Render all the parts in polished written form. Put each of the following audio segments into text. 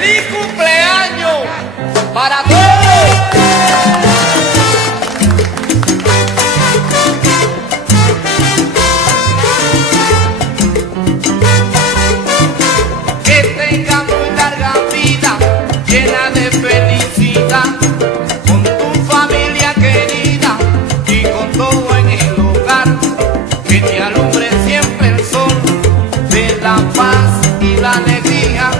¡Feliz cumpleaños para todos! Que tenga muy larga vida, llena de felicidad, con tu familia querida y con todo en el hogar. Que te alumbre siempre el sol de la paz y la alegría,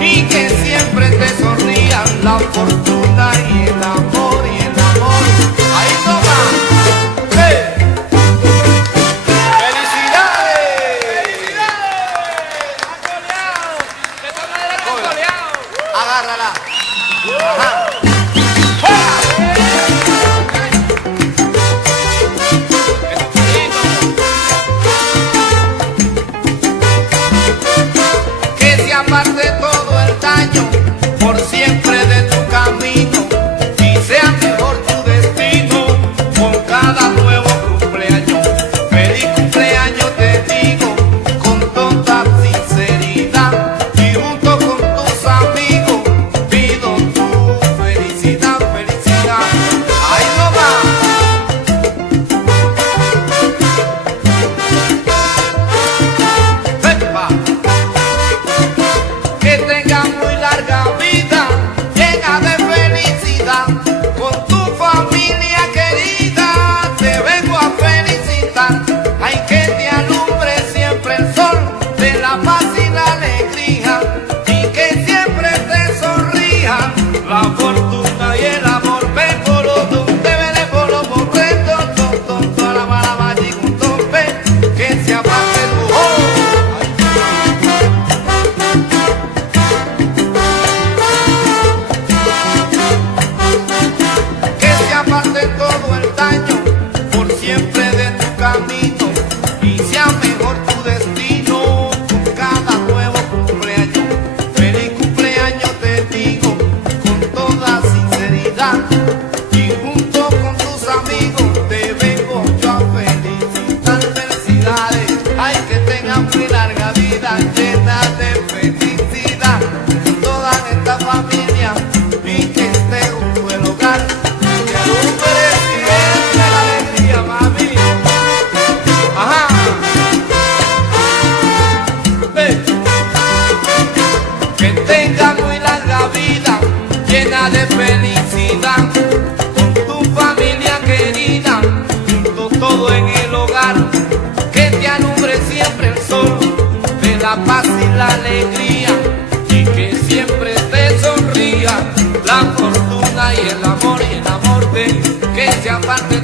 y que siempre te sonrían la fortuna y el amor y el amor. Ahí toma. ¡Hey! ¡Felicidades! ¡Felicidades! ¡Han coleado! ¡De todas maneras han coleado! Agárrala. Ajá. Aparte todo el daño por siempre de tu camino, y sea mejor tu destino con cada nuevo cumpleaños. Feliz cumpleaños te digo con toda sinceridad, y junto con tus amigos pido tu felicidad, felicidad. Ahí no va. Que tenga muy larga vida, llena de felicidad, con tu familia querida, te vengo a felicitar. Ay, que te alumbre siempre el sol de la paz y la alegría, y que siempre te sonría la fortuna y el amor. Ven por lo te veré por lo correcto, toda la mala magia con tope, que se aparte tu ojo. Aparte todo el daño por siempre de tu camino, y sea mejor tu destino con cada nuevo cumpleaños. Feliz cumpleaños te digo con toda sinceridad, y junto con tus amigos te vengo yo a felicitar. Felicidades, ay, que tengas muy larga vida, llena de felicidad con toda esta familia, y que esté junto el hogar. Que tenga muy larga vida, llena de felicidad, con tu familia querida, junto todo en el hogar. Que te alumbre siempre el sol de la paz y la alegría, y que siempre te sonría la fortuna y el amor de que se aparte